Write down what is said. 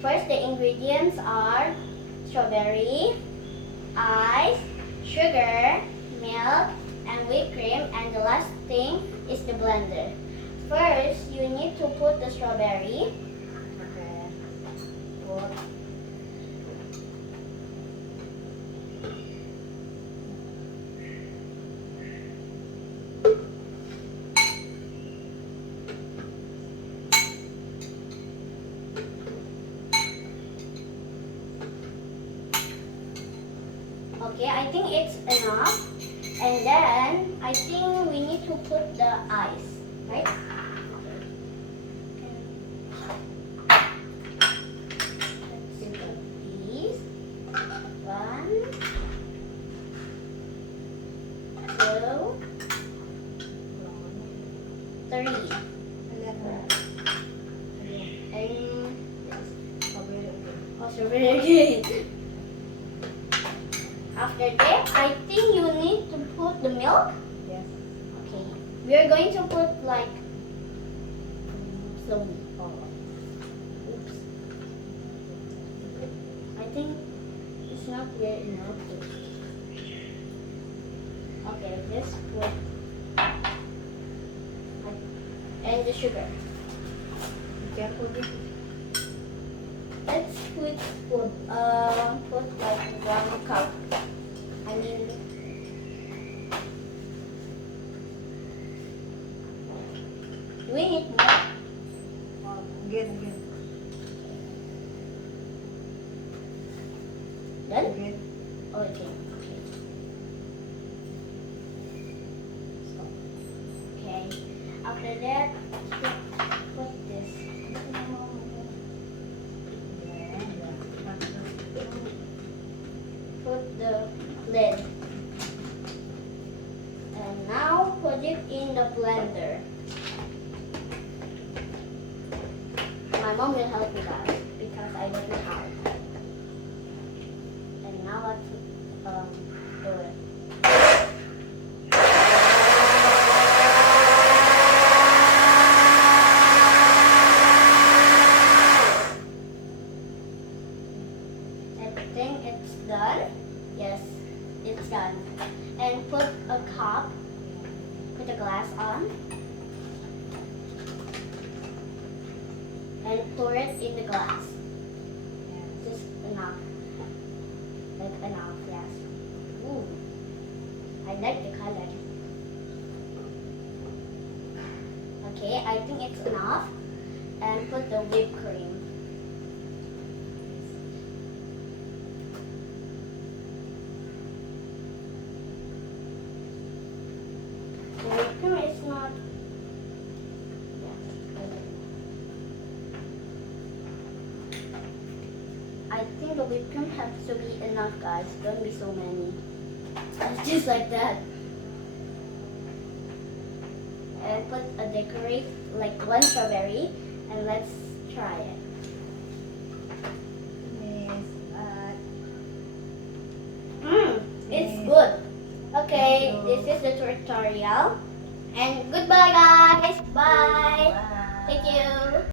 First, the ingredients are strawberry, ice, sugar, milk, and whipped cream, and the last thing is the blender. First, you need to put the strawberry. Okay, I think it's enough. And then I think we need to put the ice, right? Let's do these. 1, 2, 3. And strawberry again. After that, I think you need to put the milk. Yes. Okay. We are going to put like some. Oops. I think it's not clear enough. Okay, let's put and the sugar. Be careful. Let's put like 1 cup. I mean, we need more. Again. Done? Again. Oh, okay. Okay. After that, put this. Put the lid. And now put it in the blender. My mom will help me guys because I don't know how. And now let's do it. I think it's done. Yes, it's done. And put a cup, put a glass on, and pour it in the glass. Just enough. Like enough, yes. Ooh, I like the color. Okay, I think it's enough. And put the whipped cream. The whipped cream is not. I think the whipped cream has to be enough, guys. Don't be so many. It's just like that. And put a decorate, like 1 strawberry, and let's try it. It's good. Okay, this is the tutorial. And goodbye, guys. Bye. Bye. Thank you.